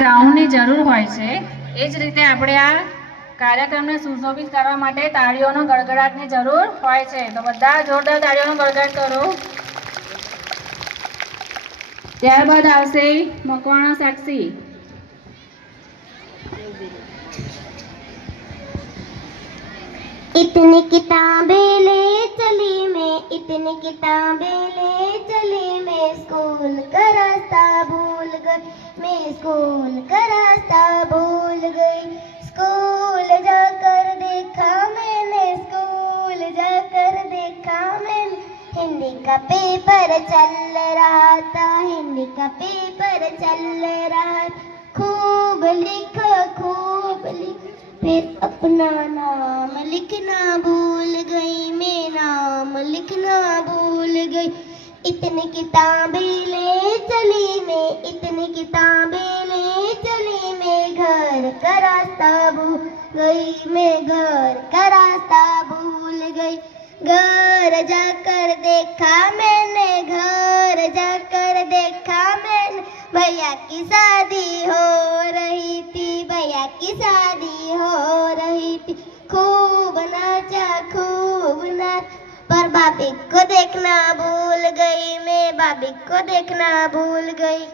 ગ્રાઉન્ડની જરૂર હોય છે એ જ રીતે આપણે આ કાર્યક્રમને સુશોભિત કરવા માટે તાળીઓનો ગડગડાટની જરૂર હોય છે તો બધા જોરદાર તાળીઓનો ગડગડાટ કરો। ત્યારબાદ આવશે મકવાણા સાક્ષી। इतनी किताबें ले चली मैं, इतनी किताबें ले चली मैं, स्कूल का रास्ता भूल गई, मैं स्कूल का रास्ता भूल गई। स्कूल जाकर देखा मैंने, स्कूल जाकर देखा मैंने, हिंदी का पेपर चल रहा था, हिंदी का पेपर चल रहा था। खूब लिखा फिर अपना नाम लिखना भूल गई, मैं नाम लिखना भूल गई। इतनी किताबें ले चली मैं, इतनी किताबें ले चली मैं, घर का रास्ता भूल गई, मैं घर का रास्ता भूल गई। घर जाकर देखा मैंने, घर जाकर देखा मैंने, भैया की शादी हो रही थी, भैया की शादी हो रही थी। खूब नाचा पर भाभी को देखना भूल गई, मैं भाभी को देखना भूल गई।